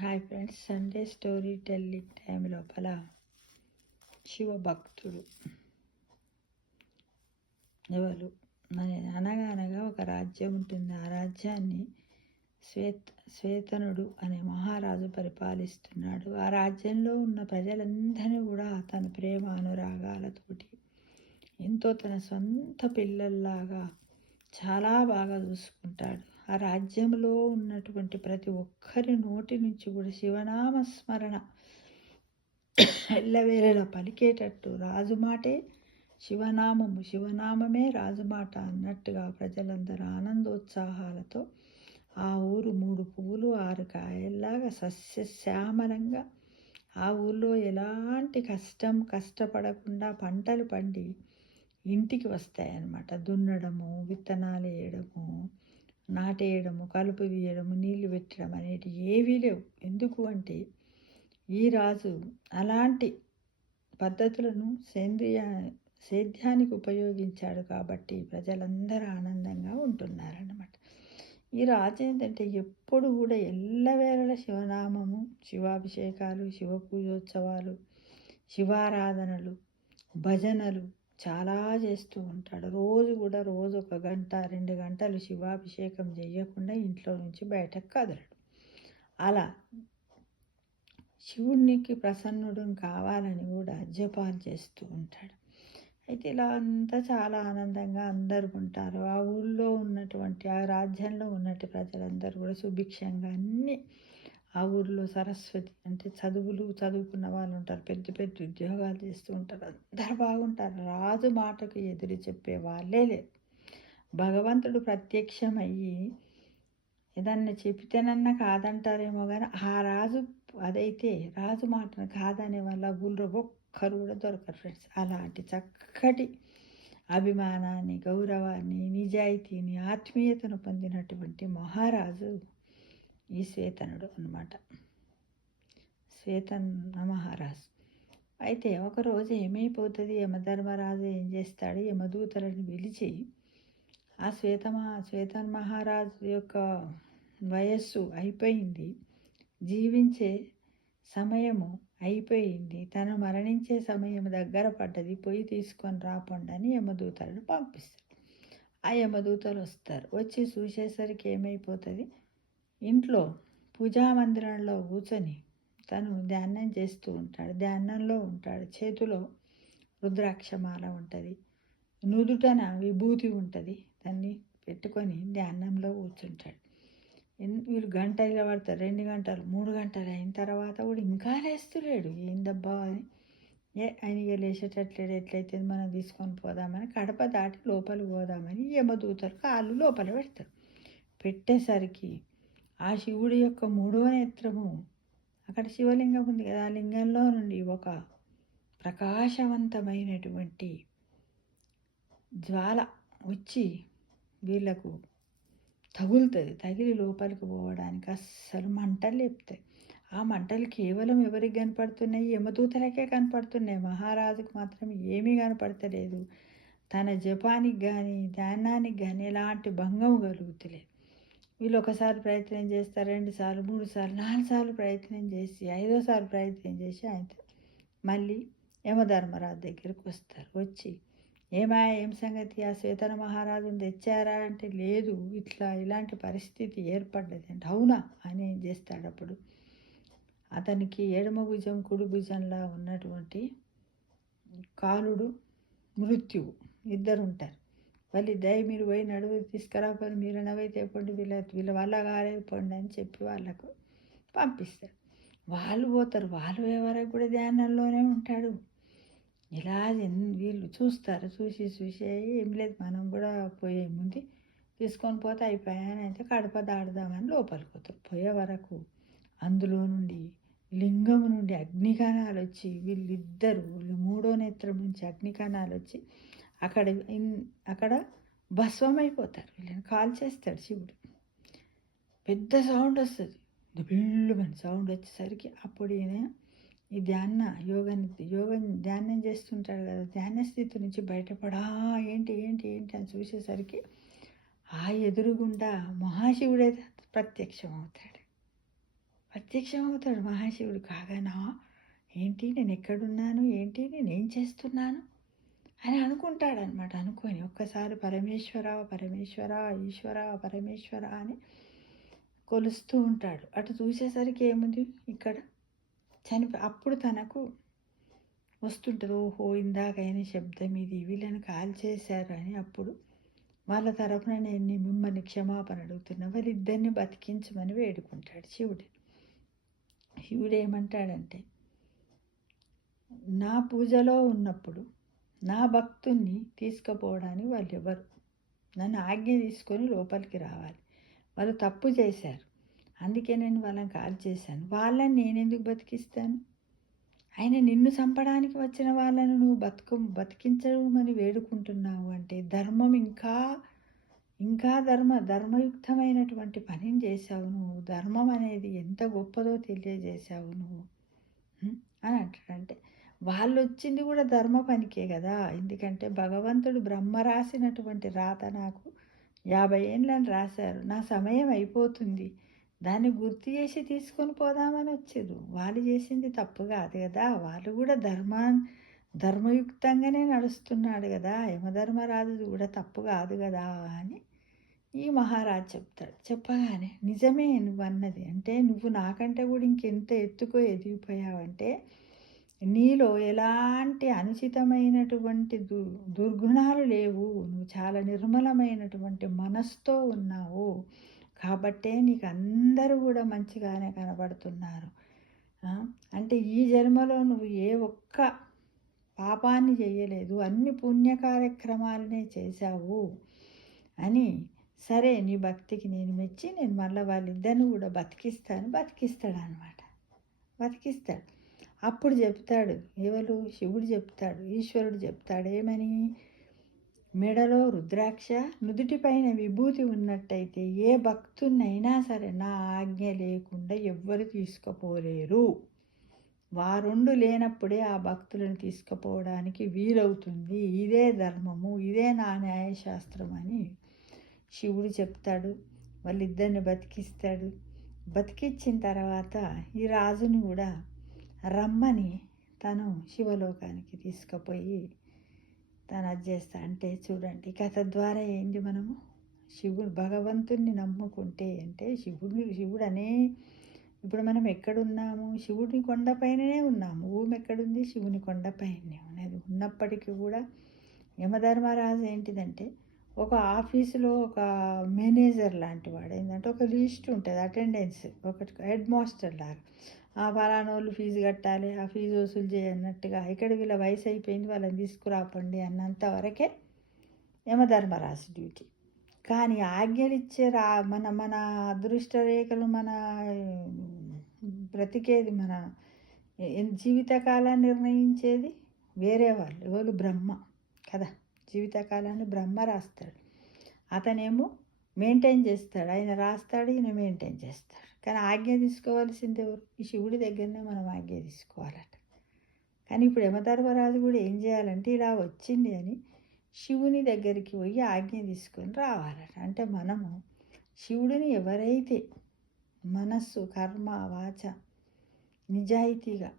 Hi friends, Sunday story telling time లోపల శివభక్తుడు ఎవరు అనగా ఒక రాజ్యం ఉంటుంది. ఆ రాజ్యాన్ని శ్వేతనుడు అనే మహారాజు పరిపాలిస్తున్నాడు. ఆ రాజ్యంలో ఉన్న ప్రజలందరినీ కూడా తన ప్రేమ అనురాగాలతోటి ఎంతో తన సొంత పిల్లల్లాగా చాలా బాగా చూసుకుంటాడు. ఆ రాజ్యంలో ఉన్నటువంటి ప్రతి ఒక్కరి నోటి నుంచి కూడా శివనామ స్మరణ ఎల్లవేళలా పలికేటట్టు, రాజు మాటే శివనామము, శివనామమే రాజు మాట అన్నట్టుగా ప్రజలందరూ ఆనందోత్సాహాలతో ఆ ఊరు 3 పువ్వులు 6 కాయల్లాగా సస్యశ్యామలంగా, ఆ ఊళ్ళో ఎలాంటి కష్టపడకుండా పంటలు పండి ఇంటికి వస్తాయన్నమాట. దున్నడము, విత్తనాలు వేయడము, నాటేయడము, కలుపు తీయడము, నీళ్లు పెట్టడం అనేటివి ఏవీ లేవు. ఎందుకు అంటే ఈ రాజు అలాంటి పద్ధతులను సేద్యానికి ఉపయోగించాడు కాబట్టి ప్రజలందరూ ఆనందంగా ఉంటున్నారన్నమాట. ఈ రాజు ఏంటంటే ఎప్పుడు కూడా ఎల్లవేళల శివనామము, శివాభిషేకాలు, శివ పూజోత్సవాలు, శివారాధనలు, భజనలు చాలా చేస్తూ ఉంటాడు. రోజు 1 గంట 2 గంటలు శివాభిషేకం చేయకుండా ఇంట్లో నుంచి బయటకు కదలడు. అలా శివునికి ప్రసన్నుడు కావాలని కూడా జపాలు చేస్తూ ఉంటాడు. అయితే ఇలా అంతా చాలా ఆనందంగా అందరు ఉంటారు. ఆ ఊళ్ళో ఉన్నటువంటి ఆ రాజ్యంలో ఉన్నట్టు ప్రజలందరూ కూడా సుభిక్షంగా అన్నీ, ఆ ఊర్లో సరస్వతి అంటే చదువుకున్న వాళ్ళు ఉంటారు, పెద్ద పెద్ద ఉద్యోగాలు చేస్తూ ఉంటారు, అందరు బాగుంటారు. రాజు మాటకు ఎదురు చెప్పే వాళ్ళే లేదు. భగవంతుడు ప్రత్యక్షమయ్యి ఏదన్నా చెప్తేనన్నా కాదంటారేమో కానీ ఆ రాజు అదైతే రాజు మాటను కాదనే వాళ్ళ ఊళ్ళో ఒక్కరు కూడా దొరకరు ఫ్రెండ్స్. అలాంటి చక్కటి అభిమానాన్ని, గౌరవాన్ని, నిజాయితీని, ఆత్మీయతను పొందినటువంటి మహారాజు ఈ శ్వేతనుడు అన్నమాట. శ్వేతన మహారాజు. అయితే ఒకరోజు ఏమైపోతుంది, యమధర్మరాజు ఏం చేస్తాడు, యమదూతలను పిలిచి ఆ శ్వేతన మహారాజు యొక్క వయస్సు అయిపోయింది, జీవించే సమయము అయిపోయింది, తను మరణించే సమయం దగ్గర పడ్డది, పోయి తీసుకొని రాపండి అని యమదూతలను పంపిస్తారు. ఆ యమదూతలు వస్తారు. వచ్చి చూసేసరికి ఏమైపోతుంది, ఇంట్లో పూజామందిరంలో కూర్చొని తను ధ్యానం చేస్తూ ఉంటాడు. ధ్యానంలో ఉంటాడు. చేతిలో రుద్రాక్షమాల ఉంటుంది, నుదుటన విభూతి ఉంటుంది, దాన్ని పెట్టుకొని ధ్యానంలో కూర్చుంటాడు. వీళ్ళు గంటలు పడతారు, 2 గంటలు 3 గంటలు అయిన తర్వాత కూడా ఇంకా లేస్తలేడు. ఏందబ్బా అని ఆయన లేచేటట్లేడు. ఎట్లయితే మనం తీసుకొని పోదామని కడప దాటి లోపలికి పోదామని యమదూతలు కాళ్ళు లోపల పెడతారు. పెట్టేసరికి ఆ శివుడి యొక్క 3వ నేత్రము, అక్కడ శివలింగం ఉంది కదా, ఆ లింగంలో నుండి ఒక ప్రకాశవంతమైనటువంటి జ్వాల వచ్చి వీళ్ళకు తగులుతుంది. తగిలి లోపలికి పోవడానికి అస్సలు మంటలు లేపుతాయి. ఆ మంటలు కేవలం ఎవరికి కనపడుతున్నాయి, యమదూతలకే కనపడుతున్నాయి. మహారాజుకు మాత్రం ఏమీ కనపడతలేదు. తన జపానికి కానీ ధ్యానానికి కానీ ఎలాంటి భంగం కలుగుతలేదు. వీళ్ళు ఒకసారి ప్రయత్నం చేస్తారు, 2 సార్లు 3 సార్లు 4 సార్లు ప్రయత్నం చేసి 5వ సారి ప్రయత్నం చేసి ఆయన మళ్ళీ యమధర్మరాజు దగ్గరికి వస్తారు. వచ్చి ఏం సంగతి, ఆ శ్వేతన మహారాజుని తెచ్చారా అంటే లేదు, ఇలాంటి పరిస్థితి ఏర్పడ్డది అంటే అవునా అని ఏం చేస్తాడు. అప్పుడు అతనికి ఎడమ భుజం కుడి భుజంలా ఉన్నటువంటి కాలుడు మృత్యువు ఇద్దరు ఉంటారు. వాళ్ళు మీరు పోయి నడువు తీసుకురాపోయి, మీరు నవ్వైతే పోండి, వీళ్ళ వల్ల కాలేదు పోండి అని చెప్పి వాళ్ళకు పంపిస్తారు. వాళ్ళు పోతారు. వాళ్ళు వరకు కూడా ధ్యానంలోనే ఉంటాడు. ఇలా వీళ్ళు చూస్తారు. చూసి ఏం లేదు, మనం కూడా పోయే ముందు తీసుకొని పోతే అయిపోయాయని అయితే కడప దాడదామని లోపలికి పోతారు. పోయే వరకు అందులో నుండి లింగం నుండి అగ్నికణాలు వచ్చి వీళ్ళిద్దరూ 3వ నేత్రం నుంచి అగ్నికణాలు వచ్చి అక్కడ భస్వమైపోతారు. వీళ్ళని కాల్చేస్తాడు శివుడు. పెద్ద సౌండ్ వస్తుంది, బిల్లుమని సౌండ్ వచ్చేసరికి అప్పుడు ఈయన ఈ యోగం ధ్యానం చేస్తుంటాడు కదా, ధ్యాన స్థితి నుంచి బయటపడా ఏంటి అని చూసేసరికి ఆ ఎదురుగుండా మహాశివుడే ప్రత్యక్షం అవుతాడు. ప్రత్యక్షమవుతాడు మహాశివుడు. కాగానా ఏంటి నేను ఎక్కడున్నాను? ఏంటి నేనేం చేస్తున్నాను? అని అనుకుంటాడనమాట. అనుకోని ఒక్కసారి పరమేశ్వర, పరమేశ్వర, ఈశ్వర, పరమేశ్వర అని కొలుస్తూ ఉంటాడు. అటు చూసేసరికి ఏముంది ఇక్కడ అప్పుడు తనకు వస్తుంటది. ఓహో! ఇందాకైన శబ్దం ఇది. వీళ్ళని కాల్చేశారు అని అప్పుడు వాళ్ళ తరపున నేను మిమ్మల్ని క్షమాపణ అడుగుతున్నా. వాళ్ళిద్దరిని బతికించమని వేడుకుంటాడు శివుడిని. శివుడు ఏమంటాడంటే, నా పూజలో ఉన్నప్పుడు నా భక్తుణ్ణి తీసుకుపోవడానికి వాళ్ళెవరు? నన్ను ఆజ్ఞ తీసుకొని లోపలికి రావాలి. వాళ్ళు తప్పు చేశారు. అందుకే నేను వాళ్ళని కాల్చేశాను. వాళ్ళని నేనెందుకు బతికిస్తాను? ఆయన నిన్ను చంపడానికి వచ్చిన వాళ్ళను నువ్వు బతికించమని వేడుకుంటున్నావు అంటే ధర్మం ఇంకా ధర్మయుక్తమైనటువంటి పనిని చేశావు నువ్వు. ధర్మం అనేది ఎంత గొప్పదో తెలియజేశావు నువ్వు అని అంటాడు. అంటే వాళ్ళు వచ్చింది కూడా ధర్మ పనికే కదా. ఎందుకంటే భగవంతుడు బ్రహ్మ రాసినటువంటి రాత నాకు 50 ఏండ్లని రాశారు. నా సమయం అయిపోతుంది. దాన్ని గుర్తు చేసి తీసుకొని పోదామని వచ్చిర్రు. వాళ్ళు చేసింది తప్పు కాదు కదా. వాళ్ళు కూడా ధర్మయుక్తంగానే నడుస్తున్నాడు కదా. యమధర్మరాజు కూడా తప్పు కాదు కదా అని ఈ మహారాజు చెప్తాడు. చెప్పగానే నిజమే నువ్వన్నది. అంటే నువ్వు నాకంటే కూడా ఇంకెంత ఎత్తుకో ఎదిగిపోయావంటే నీలో ఎలాంటి అనుచితమైనటువంటి దుర్గుణాలు లేవు. నువ్వు చాలా నిర్మలమైనటువంటి మనస్సుతో ఉన్నావు. కాబట్టే నీకు అందరూ కూడా మంచిగానే కనబడుతున్నారు. అంటే ఈ జన్మలో నువ్వు ఏ ఒక్క పాపాన్ని చేయలేదు. అన్ని పుణ్య కార్యక్రమాలనే చేశావు అని. సరే నీ భక్తికి నేను మెచ్చి నేను మళ్ళీ వాళ్ళిద్దరిని కూడా బతికిస్తాడనమాట. బతికిస్తాడు. అప్పుడు చెప్తాడు. ఎవరు? శివుడు చెప్తాడు. ఈశ్వరుడు చెప్తాడు. ఏమని? మెడలో రుద్రాక్ష, నుదుటిపైన విభూతి ఉన్నట్టయితే ఏ భక్తున్నైనా సరే నా ఆజ్ఞ లేకుండా ఎవ్వరు తీసుకుపోలేరు. వారుండు లేనప్పుడే ఆ భక్తులను తీసుకుపోవడానికి వీలవుతుంది. ఇదే ధర్మము, ఇదే నా న్యాయశాస్త్రం అని శివుడు చెప్తాడు. వాళ్ళిద్దరిని బతికిస్తాడు. బతికించిన తర్వాత ఈ రాజుని కూడా రమ్మని తను శివలోకానికి తీసుకుపోయి తను అది చేస్తా. అంటే చూడండి కథ ద్వారా ఏంటి, మనము భగవంతుణ్ణి నమ్ముకుంటే అంటే శివుడు ఇప్పుడు మనం ఎక్కడున్నాము? శివుని కొండపైననే ఉన్నాము. భూమి ఎక్కడుంది? శివుని కొండపైనే ఉన్నది. ఉన్నప్పటికీ కూడా యమధర్మరాజు ఏంటిదంటే ఒక ఆఫీసులో ఒక మేనేజర్ లాంటి వాడు. ఏంటంటే ఒక లిస్ట్ ఉంటుంది, అటెండెన్స్, ఒకటి హెడ్ మాస్టర్ లాగా. ఫలానోళ్ళు ఫీజు కట్టాలి, ఆ ఫీజు వసూలు చేయన్నట్టుగా. ఇక్కడ వీళ్ళ వయసు అయిపోయింది, వాళ్ళని తీసుకురాపండి అన్నంత వరకే యమధర్మరాజు డ్యూటీ. కానీ ఆజ్ఞలు ఇచ్చే మన అదృష్ట రేఖలు, మన బ్రతికేది, మన జీవితకాలాన్ని నిర్ణయించేది వేరే వాళ్ళు. ఎవరు? బ్రహ్మ కదా. జీవితకాలాన్ని బ్రహ్మ రాస్తాడు. అతనేమో మెయింటైన్ చేస్తాడు. ఆయన రాస్తాడు, ఈయన మెయింటైన్ చేస్తాడు. కానీ ఆజ్ఞ తీసుకోవాల్సింది ఎవరు? ఈ శివుడి దగ్గరనే మనం ఆజ్ఞ తీసుకోవాలట. కానీ ఇప్పుడు యమధర్మరాజు కూడా ఏం చేయాలంటే ఇలా వచ్చింది అని శివుని దగ్గరికి పోయి ఆజ్ఞ తీసుకొని రావాలట. అంటే మనము శివుడిని ఎవరైతే మనస్సు, కర్మ, వాచ నిజాయితీగా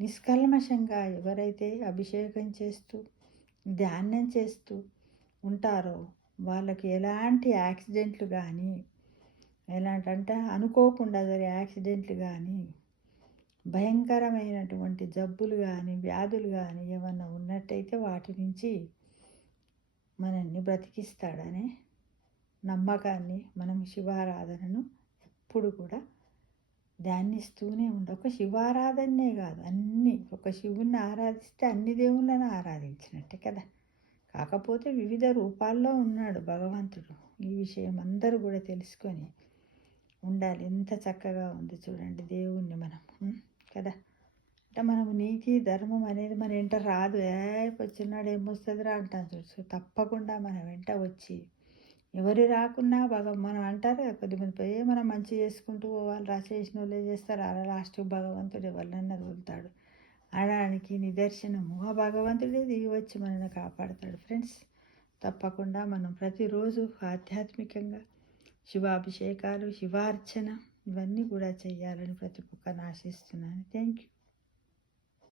నిష్కల్మషంగా ఎవరైతే అభిషేకం చేస్తూ ధ్యానం చేస్తూ ఉంటారో వాళ్ళకి ఎలాంటి యాక్సిడెంట్లు కానీ, ఎలాంటంటే అనుకోకుండా జరిగే యాక్సిడెంట్లు కానీ, భయంకరమైనటువంటి జబ్బులు కానీ, వ్యాధులు కానీ ఏమన్నా ఉన్నట్టయితే వాటి నుంచి మనల్ని బ్రతికిస్తాడనే నమ్మకాన్ని మనం శివారాధనను ఎప్పుడు కూడా ధ్యానిస్తూనే ఒక శివారాధనే కాదు, ఒక శివుణ్ణి ఆరాధిస్తే అన్ని దేవుళ్ళను ఆరాధించినట్టే కదా. కాకపోతే వివిధ రూపాల్లో ఉన్నాడు భగవంతుడు. ఈ విషయం అందరూ కూడా తెలుసుకొని ఉండాలి. ఎంత చక్కగా ఉంది చూడండి దేవుణ్ణి మనం కదా. అంటే మనము నీతి ధర్మం అనేది మన వెంట రాదు. వచ్చినాడు ఏమొస్తుందిరా అంటాను చూడు. తప్పకుండా మన వెంట వచ్చి ఎవరు రాకున్నా మనం అంటారు కొద్దిమంది పోయి మనం మంచి చేసుకుంటూ పోవాలి, చేసిన వాళ్ళే చేస్తారు. అలా లాస్ట్కి భగవంతుడు ఎవరినన్నా వదులుతాడు అనడానికి నిదర్శనము ఆ భగవంతుడే దిగి వచ్చి మనల్ని కాపాడుతాడు. ఫ్రెండ్స్, తప్పకుండా మనం ప్రతిరోజు ఆధ్యాత్మికంగా శివాభిషేకాలు, శివార్చన ఇవన్నీ కూడా చెయ్యాలని ప్రతి ఒక్కరిని ఆశిస్తున్నాను. Thank you.